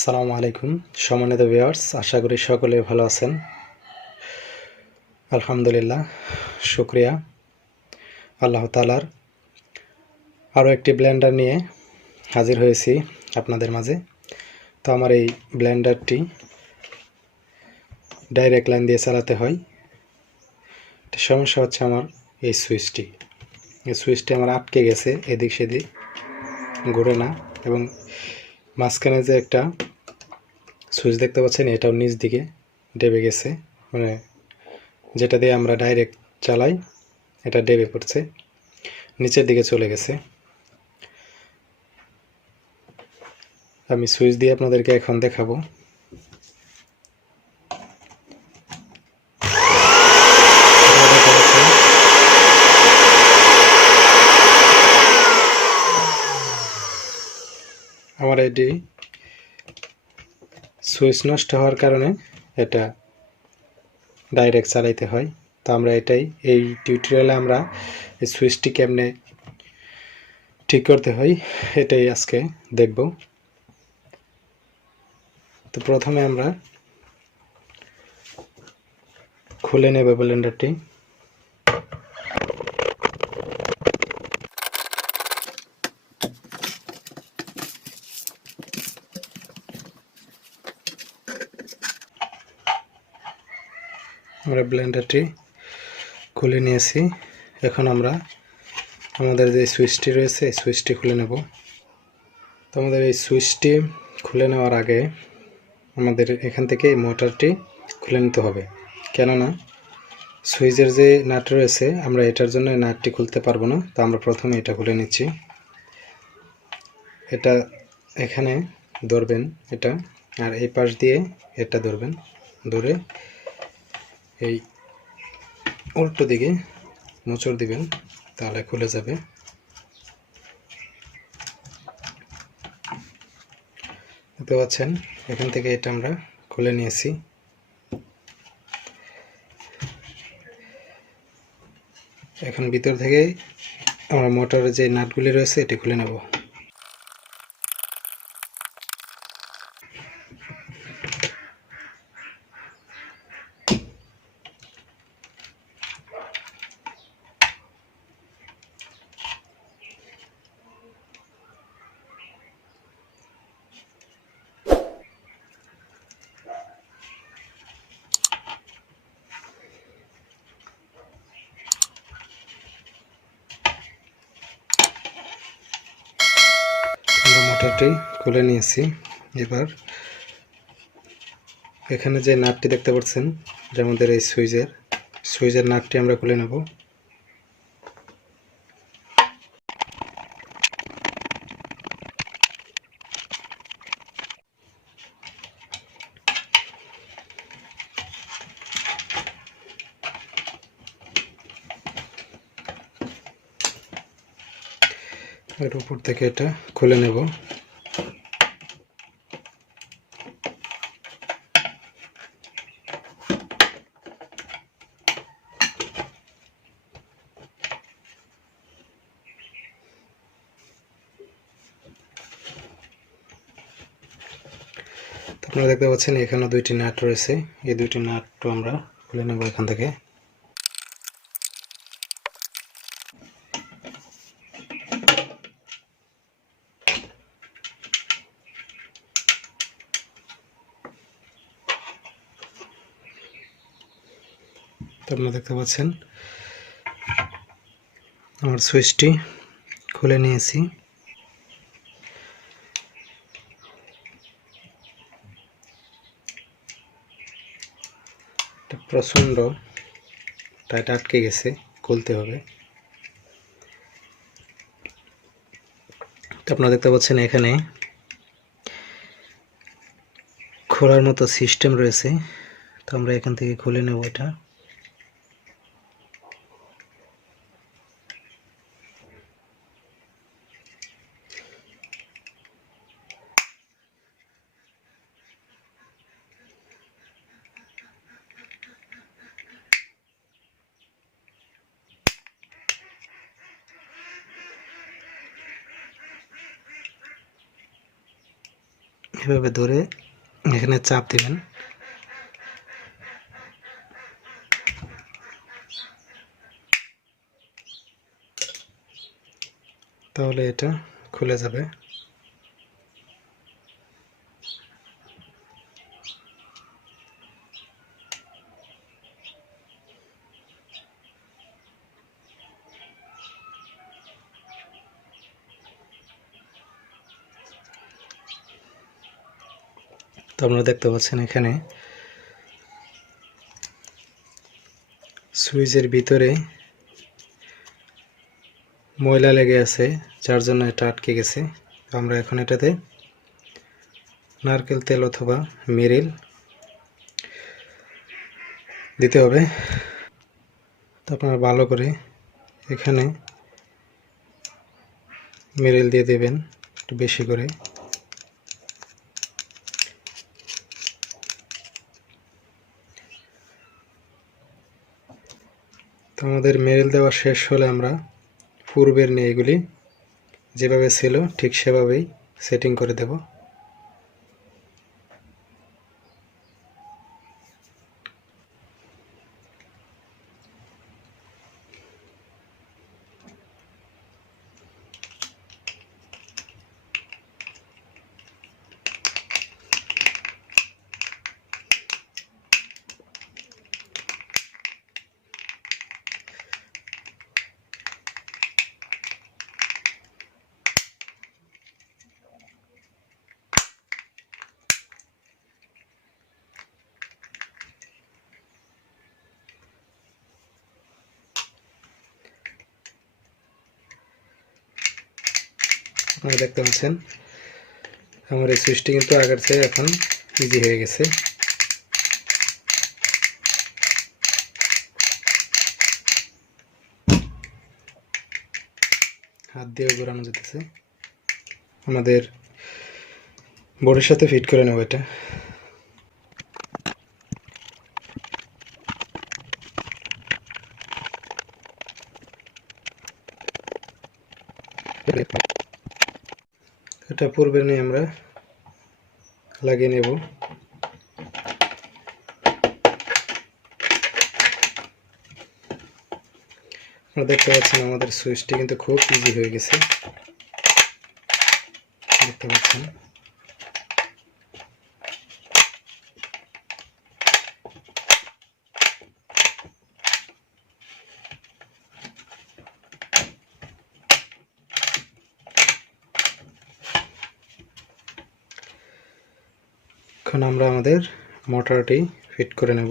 আসসালামু আলাইকুম সম্মানিত ভিউয়ার্স, আশা করি সকলে ভালো আছেন। আলহামদুলিল্লাহ, শুকরিয়া আল্লাহ তাআলার। আরও একটি ব্লেন্ডার নিয়ে হাজির হয়েছি আপনাদের মাঝে। তো আমার এই ব্লেন্ডারটি ডাইরেক্ট লাইন দিয়ে চালাতে হয়। সমস্যা হচ্ছে আমার এই সুইচটি আমার আটকে গেছে, এদিক সেদিক ঘুরে না, এবং মাঝখানে যে একটা সুইচ দেখতে পাচ্ছেন এটাও নিচ দিকে ডেবে গেছে, মানে যেটা দিয়ে আমরা ডাইরেক্ট চালাই এটা ডেবে পড়ছে, নিচের দিকে চলে গেছে। আমি সুইচ দিয়ে আপনাদেরকে এখন দেখাবো। আমার এটি সুইচ নষ্ট হওয়ার কারণে এটা ডাইরেক্ট চালাইতে হয়। তো আমরা এই টিউটোরিয়ালে আমরা এই সুইচটি কেমনে ঠিক করতে হয় এটাই আজকে দেখব। তো প্রথমে আমরা খুলে নেব ব্লেন্ডারটি। আমরা ব্লেন্ডারটি খুলে নিয়েছি। এখন আমরা আমাদের যে সুইচটি রয়েছে এই সুইচটি খুলে নেব। তো আমাদের এই সুইচটি খুলে নেওয়ার আগে আমাদের এখান থেকে এই মোটরটি খুলে নিতে হবে, কেননা সুইচের যে নাট রয়েছে আমরা এটার জন্য নাটটি খুলতে পারবো না। তো আমরা প্রথমে এটা খুলে নিচ্ছি। এটা এখানে ধরবেন এটা, আর এই পাশ দিয়ে এটা ধরবেন, ধরে এই উল্টো দিকে মোচড় দিবেন, তাহলে খুলে যাবে। দেখতে পাচ্ছেন এখান থেকে এটা আমরা খুলে নিয়েছি। এখন ভিতর থেকে আমরা মোটরের যে নাটগুলি রয়েছে এটি খুলে নেব। মোটরটি খুলে নিয়েছি। এবার এখানে যে নাটটি দেখতে পাচ্ছেন যে আমাদের এই সুইচের নাটটি আমরা খুলে নেব। এর উপর থেকে এটা খুলে নেব। আপনারা দেখতে পাচ্ছেন এখানে দুইটি নাট রয়েছে, এই দুইটি নাটও আমরা খুলে নেব এখান থেকে। আপনারা দেখতে পাচ্ছেন আমার সুইচটি খুলে নিয়েছি। প্রচণ্ড টাইট আটকে গেছে, খুলতে হবে। আপনারা দেখতে পাচ্ছেন এখানে খোলার মতো সিস্টেম রয়েছে। তো আমরা এখান থেকে খুলে নেব এটা। এভাবে ধরে এখানে চাপ দিবেন। তাহলে এটা খুলে যাবে। তো আপনারা দেখতে পাচ্ছেন এখানে সুইচের ভিতরে ময়লা লেগে আছে, যার জন্য এটা আটকে গেছে। আমরা এখন এটাতে নারকেল তেল অথবা মেরিল দিতে হবে। তো আপনারা ভালো করে এখানে মেরিল দিয়ে দেবেন একটু বেশি করে। তো আমাদের মেরিল দেওয়া শেষ হলে আমরা পূর্বের নিয়ে এগুলি যেভাবে ছিল ঠিক সেভাবেই সেটিং করে দেব। আপনারা দেখতে পাচ্ছেন আমার এই সুইচটি কিন্তু আগের চেয়ে এখন ইজি হয়ে গেছে। হাত দিয়ে ঘোরানো যেতেছে। আমাদের বোর্ডের সাথে ফিট করে নেব এটা। এটা পূর্বে নিয়ে আমরা লাগিয়ে নেব। আপনারা দেখতে পাচ্ছেন আমাদের সুইচটি কিন্তু খুব ইজি হয়ে গেছে, দেখতে পাচ্ছেন। এখন আমরা আমাদের মোটরটি ফিট করে নেব।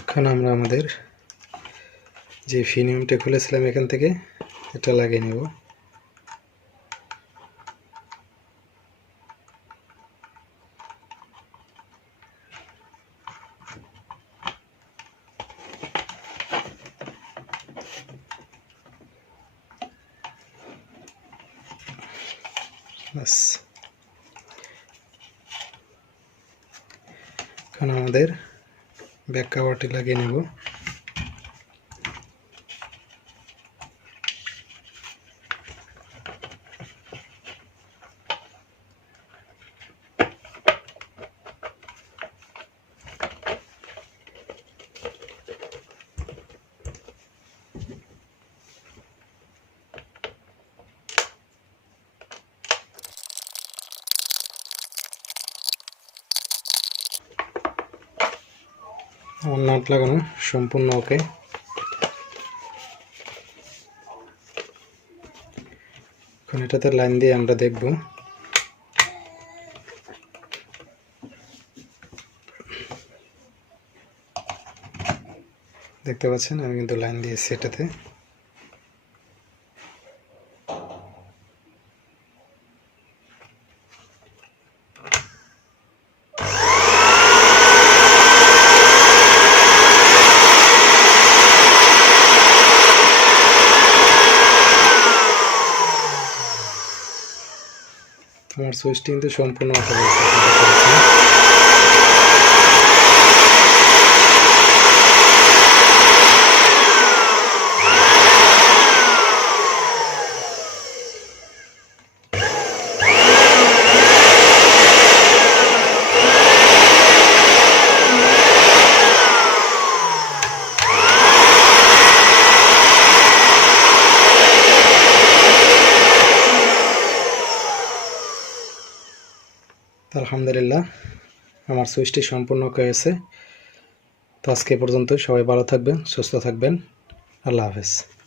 এখন আমরা আমাদের যে ফিনিয়ামটা খুলেছিলাম এখান থেকে এটা লাগিয়ে নেব। বাস, এখন আমাদের ব্যাক কভারটি লাগিয়ে নেব। আমার নাট লাগানো সম্পূর্ণ ওকে। এখন এটাতে লাইন দিয়ে আমরা দেখব। দেখতে পাচ্ছেন আমি কিন্তু লাইন দিয়েছি এটাতে। আমার সুইচটি কিন্তু সম্পূর্ণ অফ হয়ে গেছে। তো আলহামদুলিল্লাহ আমার সুইচটি সম্পূর্ণ হয়েছে। তো আজকে পর্যন্ত সবাই ভালো থাকবেন, সুস্থ থাকবেন। আল্লাহ হাফেজ।